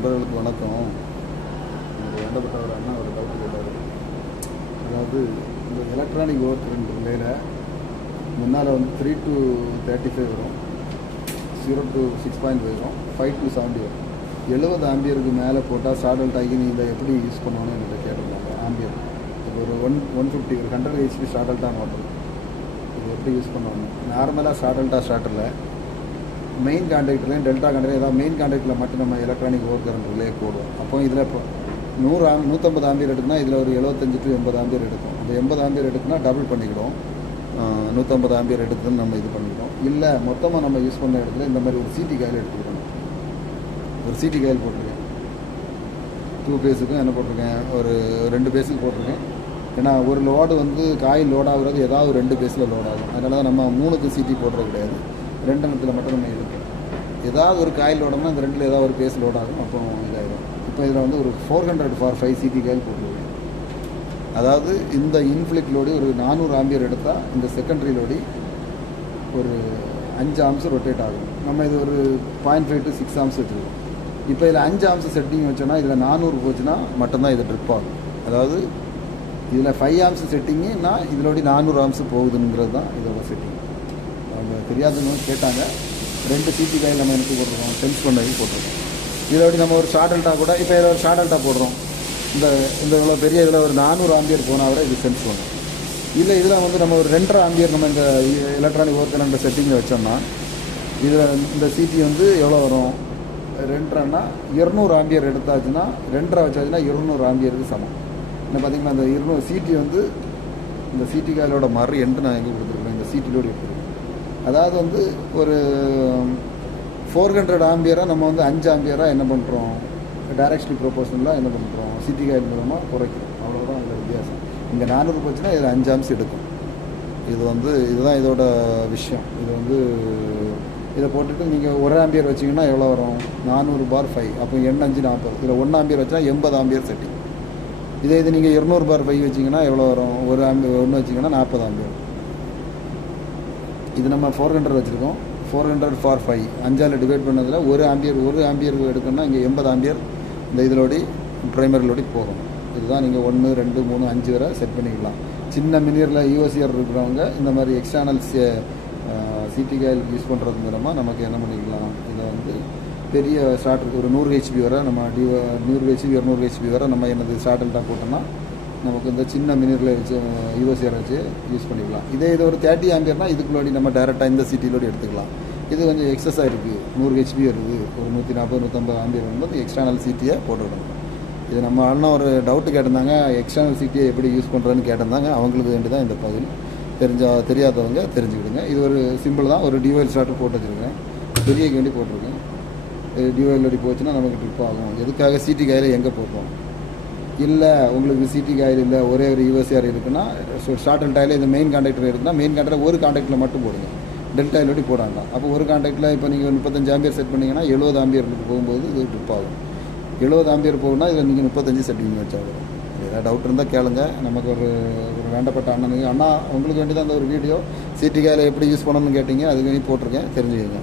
நண்பர்களுக்கு வணக்கம். எனக்கு வேண்டப்பட்ட ஒரு அண்ணா ஒரு டவுட் கேட்டார். அதாவது இந்த எலக்ட்ரானிக் ஒர்க் ரிலேயில் முன்னால் வந்து த்ரீ டு தேர்ட்டி ஃபைவ் வரும். Zero to six point five வரும். ஃபைவ் டு செவன்ட்டி வரும். எழுபது ஆம்பியருக்கு மேலே போட்டால் ஷார்ட் ஆகி நீ இதை எப்படி யூஸ் பண்ணணும்னு என்கிட்ட கேட்டிருந்தாங்க. ஆம்பியர். இப்போ ஒரு ஒன் ஒன் ஃபிஃப்டி ஒரு ஹண்ட்ரட் ஹெச்பி ஷார்ட் தான் ஓட்டுறது இது எப்படி யூஸ் பண்ணணும் நார்மலாக ஷார்ட் அல்ட்டா மெயின் கான்டாக்ட்லையும் டெல்டா கான்ட்ராக்ட் ஏதாவது மெயின் கான்ட்ராக்டில் மட்டும் நம்ம எலக்ட்ரானிக் ஓவர் கரண்ட் ரிலே போடுவோம். அப்போ இதில் இப்போ நூறு ஆம் நூற்றம்பது ஆம்பியர் எடுக்குன்னா இதில் ஒரு எழுபத்தஞ்சு டு எண்பது ஆம்பியர் எடுக்கும். அந்த எண்பது ஆம்பியர் எடுக்குன்னா டபுள் பண்ணிக்கிடும் நூற்றம்பது ஆம்பியர் எடுத்துன்னு நம்ம இது பண்ணிக்கிட்டோம் இல்லை மொத்தமாக நம்ம யூஸ் பண்ண இடத்துல இந்த மாதிரி ஒரு சிடி காயில் எடுத்துக்கணும் ஒரு சிடி காயில் போட்டிருக்கேன். டூ பேஸுக்கும் என்ன போட்டிருக்கேன்? ஒரு ரெண்டு பேஸுக்கு போட்டிருக்கேன். ஏன்னா ஒரு லோடு வந்து காயில் லோட் ஆகுறது ஏதாவது ரெண்டு பேஸில் லோட் ஆகும். அதனால தான் நம்ம மூணுக்கு சிடி போடுறது கிடையாது. ரெண்டு இடத்துல மட்டும் நம்ம எடுக்கிறோம் ஏதாவது ஒரு காயில் லோடம்னா இந்த ரெண்டில் ஏதாவது ஒரு பேஸ் ஓடாகும் ஆகும் அப்போ இதாகிடும் இப்போ இதில் வந்து ஒரு four hundred for five CT coil போட்டுருக்கேன். அதாவது இந்த இன்ஃப்ளிக் லோடி ஒரு நானூறு ஆம்பியர் எடுத்தால் இந்த செகண்டரி லோடி ஒரு அஞ்சு ஆம்ஸ் ரொட்டேட் ஆகும். நம்ம இது ஒரு point five to six amps வச்சுருக்கோம். இப்போ இதில் அஞ்சு ஆம்ஸ் செட்டிங் வச்சோன்னா இதில் நானூறு போச்சுன்னா மட்டும்தான் இது ட்ரிப் ஆகும். அதாவது இதில் ஃபைவ் ஆம்ஸ் செட்டிங்குன்னா இதோட நானூறு ஆம்ஸ் போகுதுங்கிறது தான் இதோட செட்டிங் அவங்க தெரியாதவங்க கேட்டாங்க. ரெண்டு சிபி காயில் நம்ம எனக்கு போட்டிருக்கோம்? சென்ஸ் பண்ணி போட்டிருக்கோம். இதோட நம்ம ஒரு ஷார்ட் அல்ட்டா கூட இப்போ இதில் ஒரு ஷார்ட் அல்ட்டா போடுறோம். இந்த இந்த இவ்வளோ பெரிய இதில் ஒரு நானூறு ஆம்பியர் போனால் கூட இது சென்ஸ் பண்ணும் இல்லை இதில் வந்து நம்ம ஒரு ரெண்டரை ஆம்பியர் நம்ம இந்த எலக்ட்ரானிக் ஒர்க் கரண்ட் செட்டிங்கை வச்சோம்னா இதில் இந்த சிடி வந்து எவ்வளோ வரும்? ரெண்டரைன்னா இரநூறு ஆம்பியர் எடுத்தாச்சுன்னா ரெண்டரை வச்சாச்சுன்னா இருநூறு ஆம்பியருக்கு சமம். என்ன பார்த்தீங்கன்னா அந்த இருநூறு சிடி வந்து இந்த சிடி காயிலோட மறு எண்டு நான் எங்கே கொடுத்துருக்கேன். இந்த சிடிலோடு எடுத்துருக்கேன். அதாவது வந்து ஒரு ஃபோர் ஹண்ட்ரட் ஆம்பியராக நம்ம வந்து அஞ்சு ஆம்பியராக என்ன பண்ணுறோம் டைரக்ஷனல் ப்ரொபோஷனலாக என்ன பண்ணுறோம் சிட்டி கைட் மூலமாக குறைக்கிறோம். அவ்வளோதான் அதில் வித்தியாசம். இங்கே நானூறு போச்சுன்னா இதில் அஞ்சு ஆம்ஸ் எடுக்கும். இது வந்து இதுதான் இதோட விஷயம். இது வந்து இதை போட்டுட்டு நீங்கள் ஒரு ஆம்பியர் வச்சிங்கன்னா எவ்வளோ வரும்? நானூறு பார் ஃபைவ் அப்போ எண்ணஞ்சு நாற்பது. இதில் ஒன்று ஆம்பியர் வச்சா எண்பது ஆம்பியர் செட்டிங் இதே இது நீங்கள் இருநூறு பார் ஃபைவ் வச்சிங்கன்னா எவ்வளோ வரும்? ஒரு ஆம்பியர் ஒன்று வச்சிங்கன்னா நாற்பது ஆம்பியர். இது நம்ம ஃபோர் ஹண்ட்ரட் வச்சுருக்கோம். ஃபோர் ஹண்ட்ரட் ஃபார் ஃபைவ் அஞ்சால் டிவைட் பண்ணதில் ஒரு ஆம்பியர் ஒரு ஆம்பியர் எடுக்கணும்னா இங்கே எண்பது ஆம்பியர் இந்த இதிலோடி ப்ரைமரி லோடி போகும். இதுதான் நீங்கள் ஒன்று ரெண்டு மூணு அஞ்சு வரை செட் பண்ணிக்கலாம். சின்ன மினியரில் யூஎஸ்ஆர் இருக்கிறவங்க இந்த மாதிரி எக்ஸ்டர்னல்ஸ் சிடி கேல் யூஸ் பண்ணுறது மூலமாக நமக்கு என்ன பண்ணிக்கலாம்? இதை வந்து பெரிய ஸ்டார்ட் ஒரு நூறு ஹெச்பி வரை நம்ம டி நூறு ஹெச்பி இரநூறு ஹெச்பி வரை நம்ம என்னது ஷார்ட்டல்ட்டாக போட்டோம்னா நமக்கு இந்த சின்ன மினியரில் வச்சு யூஎஸ்ஆர் வச்சு யூஸ் பண்ணிக்கலாம். இதே இது ஒரு தேர்ட்டி ஆம்பியர்னா இதுக்குள்ளோடி நம்ம டேரெக்டாக இந்த சிட்டிலோடு எடுத்துக்கலாம். இது கொஞ்சம் எக்ஸஸாக இருக்குது நூறு ஹெச்பி வருது. ஒரு நூற்றி நாற்பது நூற்றம்பது ஆம்பியர் வரும்போது எக்ஸ்டர்னல் சிட்டியை போட்டுவிடணும் இது நம்ம அண்ணன் ஒரு டவுட்டு கேட்டிருந்தாங்க. எக்ஸ்டர்னல் சிட்டியை எப்படி யூஸ் பண்ணுறேன்னு கேட்டிருந்தாங்க. அவங்களுக்கு வேண்டி தான் இந்த பதில். தெரிஞ்சா தெரியாதவங்க தெரிஞ்சுக்கிடுங்க. இது ஒரு சிம்பிள் தான். ஒரு டிவைல் ஸ்டார்டர் போட்டு வச்சுருக்கேன். பெரிய வேண்டி போட்டிருக்கேன். டிவைல் அடி போச்சுன்னா நமக்கு ட்ரிப் ஆகும். எதுக்காக சிட்டி கையில் எங்கே போட்டோம்? இல்லை உங்களுக்கு சிடி காயில் இல்லை ஒரே ஒரு யூஎஸ்ஆர் இருக்குன்னா ஷார்ட் அண்ட் டயலில் இந்த மெயின் கான்டாக்டர் இருந்தால் மெயின் கான்டாக்டர் ஒரு கான்டாக்டில் மட்டும் போடுங்க. டெல்டா எல்லோடி போடாங்க அப்போ ஒரு கான்டாக்டில் இப்போ நீங்கள் முப்பத்தஞ்சு ஆம்பியர் செட் பண்ணிங்கன்னா எழுபது ஆம்பியருக்கு போகும்போது இது ட்ரிப் ஆகும். எழுபது ஆம்பியர் போகும்னா இதில் நீங்கள் முப்பத்தஞ்சு செட்டிங் வச்சாகும் ஏதாவது டவுட் இருந்தால் கேளுங்க. நமக்கு ஒரு ஒரு வேண்டப்பட்ட அண்ணனுக்கு. அண்ணா உங்களுக்கு வேண்டியதான் அந்த ஒரு வீடியோ சிடி காயில் எப்படி யூஸ் பண்ணணும்னு கேட்டிங்க அதுக்கு வேண்டி போட்டிருக்கேன். தெரிஞ்சுக்கங்க.